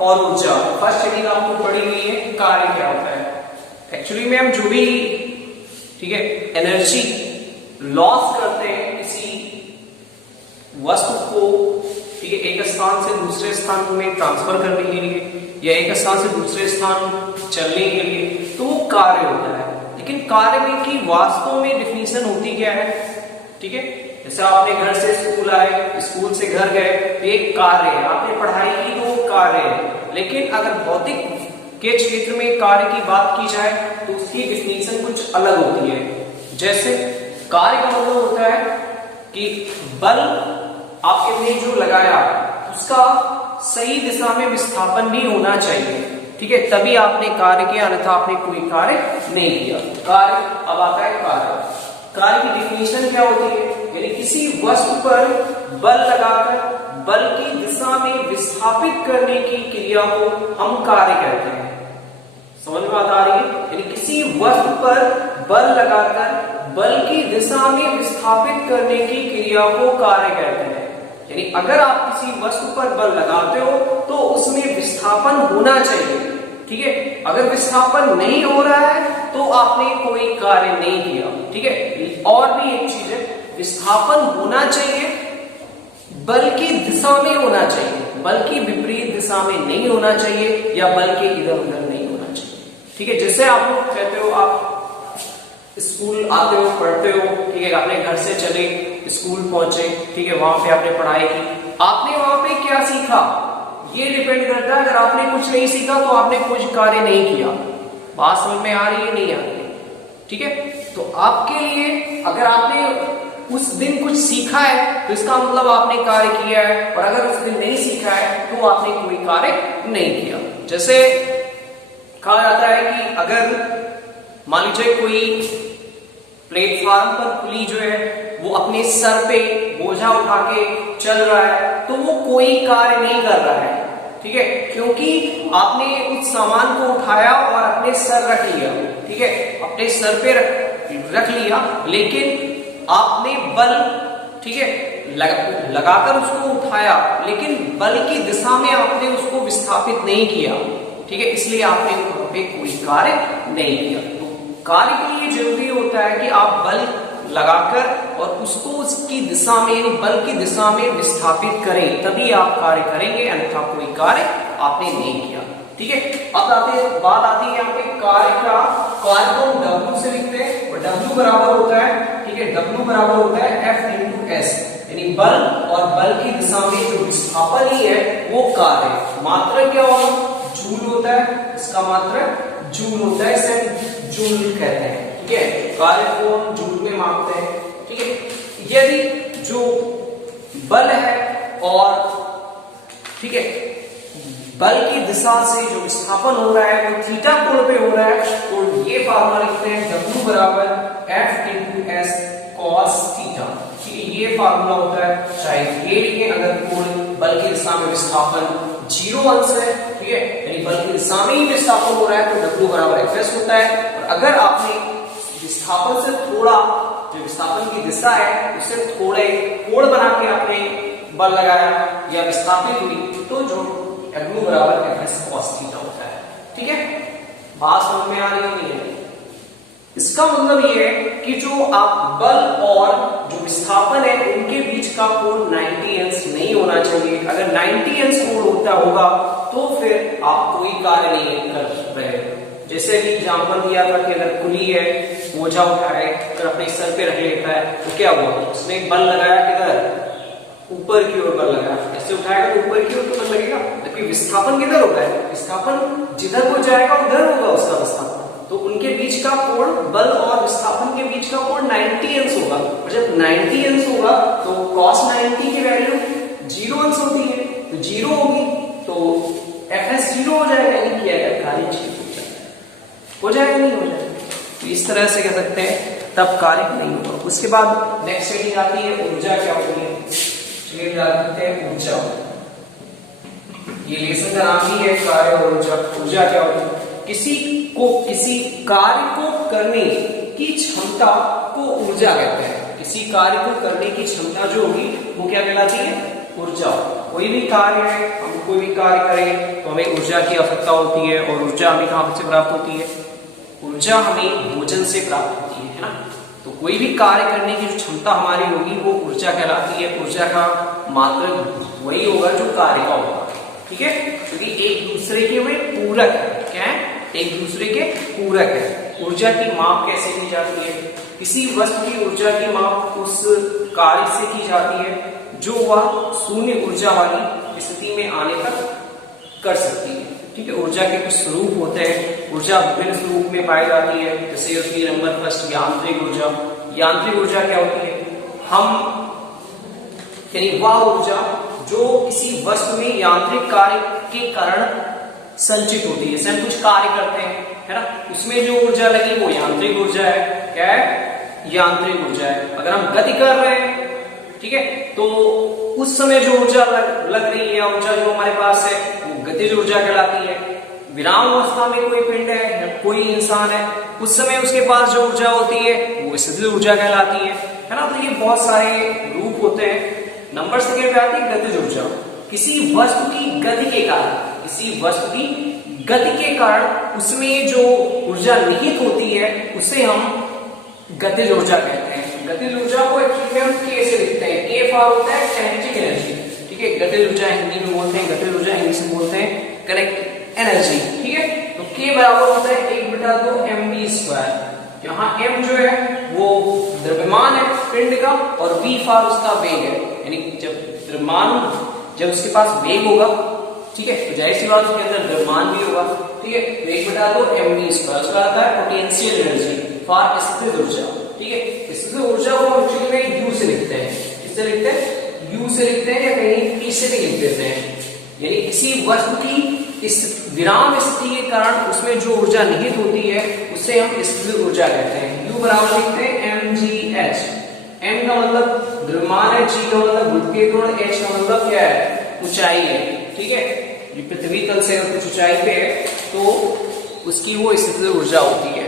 और ऊर्जा। First heading आपको पढ़ी हुई है कार्य क्या होता है। एक्चुअली में हम जो भी ठीक है एनर्जी लॉस करते हैं किसी वस्तु को ठीक है एक स्थान से दूसरे स्थान में ट्रांसफर करने के लिए या एक स्थान से दूसरे स्थान चलने के लिए, तो वो कार्य होता है। लेकिन कार्य में की वास्तव में डिफिनीशन होती क्या है, ठीक है। जैसे आपने घर से स्कूल आए, स्कूल से घर गए, तो एक कार्य है, आपने पढ़ाई की तो वो कार्य है। लेकिन अगर भौतिक के क्षेत्र में कार्य की बात की जाए तो उसकी डिफिनीशन कुछ अलग होती है। जैसे कार्य का मतलब होता है कि बल आपने जो लगाया उसका सही दिशा में विस्थापन भी होना चाहिए, ठीक है, तभी आपने कार्य किया, अन्यथा आपने कोई कार्य नहीं किया। कार्य अब आता है कार्य की डिफिनीशन क्या होती है, यानी किसी वस्तु पर बल लगाकर बल की दिशा में विस्थापित करने की क्रिया को हम कार्य कहते हैं। समझ में बात आ रही है? यानी किसी वस्तु पर बल लगाकर बल की दिशा में विस्थापित करने की क्रिया को कार्य कहते हैं। यानी अगर आप किसी वस्तु पर बल लगाते हो तो उसमें विस्थापन होना चाहिए, ठीक है। अगर विस्थापन नहीं हो रहा है तो आपने कोई कार्य नहीं किया, ठीक है। और भी एक चीज है, विस्थापन होना चाहिए, बल की दिशा में होना चाहिए, बल की विपरीत दिशा में नहीं होना चाहिए या बल के इधर उधर नहीं होना चाहिए, ठीक है। जैसे आप लोग कहते हो आप स्कूल आते हो, पढ़ते हो, ठीक है, अपने घर से चले स्कूल पहुंचे, ठीक है, वहां पे आपने पढ़ाई की, आपने वहां पे क्या सीखा ये डिपेंड करता है। अगर आपने कुछ नहीं सीखा तो आपने कुछ कार्य नहीं किया। बात समझ में आ रही है नहीं आ रही है, ठीक है। तो आपके लिए अगर आपने उस दिन कुछ सीखा है तो इसका मतलब आपने कार्य किया है, और अगर उस दिन नहीं सीखा है तो आपने कोई कार्य नहीं किया। जैसे कहा जाता है कि अगर मान लीजिए कोई प्लेटफार्म पर कुली जो है वो अपने सर पे बोझा उठा के चल रहा है तो वो कोई कार्य नहीं कर रहा है, ठीक है, क्योंकि आपने उस सामान को उठाया और अपने सर रख लिया, ठीक है, अपने सर पे रख लिया, लेकिन आपने बल, ठीक है, लगाकर उसको उठाया, लेकिन बल की दिशा में आपने उसको विस्थापित नहीं किया, ठीक है, इसलिए आपने वहां पे कोई कार्य नहीं किया। तो कार्य के लिए जरूरी होता है कि आप बल लगाकर और उसको उसकी दिशा में यानी बल की दिशा में विस्थापित करें, तभी आप कार्य करेंगे, अन्यथा कोई कार्य आपने नहीं किया, ठीक है। अब बात आती है यहाँ पे कार्य का। कार्य को हम W से लिखते हैं और W बराबर होता है, ठीक है, W बराबर होता है F इंटू S, यानी बल और बल की दिशा में जो विस्थापन ही है वो कार्य। मात्रक क्या होगा, जूल होता है, इसका मात्रक जूल होता है, इसे जूल कहते हैं, ठीक है। कार्य को हम जूल में मापते हैं, ठीक है। यदि जो बल है और ठीक है बल की दिशा से जो विस्थापन हो रहा है वो थीटा कोण पे हो रहा है, तो ये फार्मूला लिखते हैं W बराबर F into S cos theta, ठीक है, ये फार्मूला होता है। चाहे ये लिखें अगर कोण बल की दिशा में विस्थापन 0 अंश है, ठीक है, यानी बल की दिशा में ही विस्थापन हो रहा है तो W बराबर Fs होता है। और अगर आपने विस्थापन से थोड़ा, जो विस्थापन की दिशा है उससे थोड़े कोण बना के आपने बल लगाया या विस्थापित हुई तो जो W बराबर Fs cos थीटा होता है, ठीक है। बात समझ में आ रही नहीं है? इसका मतलब ये है कि जो आप बल और जो विस्थापन है उनके बीच का कोण 90 अंश नहीं होना चाहिए। अगर 90 अंश कोण होता होगा तो फिर आप कोई कार्य नहीं कर रहे। जैसे कि एग्जाम्पल दिया था कि अगर कुली है, बोझा उठाए अगर अपने सर पे रख लेता है तो क्या हुआ, उसने बल लगाया किधर, ऊपर की ओर बल लगाया, ऐसे उठाएगा तो ऊपर की ओर तो बल लगेगा, लेकिन विस्थापन किधर होता है, विस्थापन जिधर को जाएगा उधर होगा उसका विस्थापन। तो उनके बीच का कोण, बल और विस्थापन के बीच का कोण 90 अंश होगा, और जब 90 अंश होगा तो cos 90 की वैल्यू 0 अंश होती है, तो 0 होगी तो Fs 0 हो जाएगा, यानी क्या है कार्य 0 हो जाएगा, नहीं हो जाएगा। तो इस तरह से कह सकते हैं तब कार्य नहीं होगा। उसके बाद नेक्स्ट हेडिंग आती है ऊर्जा क्या होती है, चलिए जानते हैं ऊर्जा। ये लेसन का नाम ही है कार्य और ऊर्जा। ऊर्जा क्या होती है, किसी कार्य को करने की क्षमता को ऊर्जा कहते हैं। किसी कार्य को करने की क्षमता जो होगी वो क्या कहलाती है, ऊर्जा। कोई भी कार्य है, हम कोई भी कार्य करें तो हमें ऊर्जा की आवश्यकता होती है, और ऊर्जा हमें कहां से प्राप्त होती है? ऊर्जा हमें भोजन से प्राप्त होती है ना। तो कोई भी कार्य करने की जो क्षमता हमारी होगी वो ऊर्जा कहलाती है। ऊर्जा का मात्रक वही होगा जो कार्य का होगा, ठीक है, क्योंकि एक दूसरे के वे पूरक है। क्या है? एक दूसरे के पूरक है। ऊर्जा की माप कैसे की जाती है? किसी वस्तु की ऊर्जा की माप उस कार्य से की जाती है जो वह शून्य ऊर्जा वाली स्थिति में आने तक कर सकती है, ठीक है। ऊर्जा के कुछ स्वरूप होते हैं, ऊर्जा विभिन्न स्वरूप में पाई जाती है। जैसे होती है नंबर फर्स्ट यांत्रिक ऊर्जा। यांत्रिक ऊर्जा क्या होती है? यानी वह ऊर्जा जो किसी वस्तु में यांत्रिक कार्य के कारण संचित होती है। जैसे हम कुछ कार्य करते हैं, है ना, उसमें जो ऊर्जा लगी वो यांत्रिक ऊर्जा है। क्या है? यांत्रिक ऊर्जा है। अगर हम गति कर रहे हैं, ठीक है, तो उस समय जो ऊर्जा लग रही है, ऊर्जा जो हमारे पास है, वो गतिज ऊर्जा कहलाती है। विराम अवस्था में कोई पिंड है, कोई इंसान है, उस समय उसके पास जो ऊर्जा होती है वो स्थितिज ऊर्जा कहलाती है ना। तो ये बहुत सारे रूप होते हैं। नंबर सेकंड पे आती है गतिज ऊर्जा। किसी वस्तु की गति के कारण, किसी वस्तु की गति के कारण उसमें जो ऊर्जा निहित होती है उसे हम गतिज ऊर्जा कहते हैं। गतिज ऊर्जा को एक्चुअली हम के से लिखते हैं। के फॉर होता है काइनेटिक एनर्जी, ठीक है। गतिज ऊर्जा हिंदी में बोलते हैं, गतिज ऊर्जा इंग्लिश में बोलते हैं काइनेटिक एनर्जी, ठीक है। तो के बराबर होता है 1/2 mv²। यहाँ m जो है वो द्रव्यमान है पिंड का, और v फॉर उसका वेग है। यानी जब द्रव्यमान, जब उसके पास वेग होगा, ठीक है, तो जाहिर सी बात उसके अंदर द्रव्यमान भी होगा, ठीक है। 1/2 mv²। उसका आता है पोटेंशियल एनर्जी फॉर स्थितिज ऊर्जा, ठीक है। स्थितिज ऊर्जा को हम एक्चुअली में u से लिखते हैं। किससे लिखते हैं? u से लिखते हैं, या कहीं p से भी लिख देते हैं। यानी किसी वस्तु की इस विराम स्थिति के कारण उसमें जो ऊर्जा निहित होती है उसे हम स्थितिज ऊर्जा कहते हैं। u बराबर लिखते हैं mgh। m का मतलब द्रव्यमान है, g का मतलब गुरुत्वीय त्वरण, h का मतलब क्या है? ऊंचाई है, ठीक है। ये पृथ्वी तल से कुछ ऊंचाई पे है तो उसकी वो स्थितिज ऊर्जा होती है।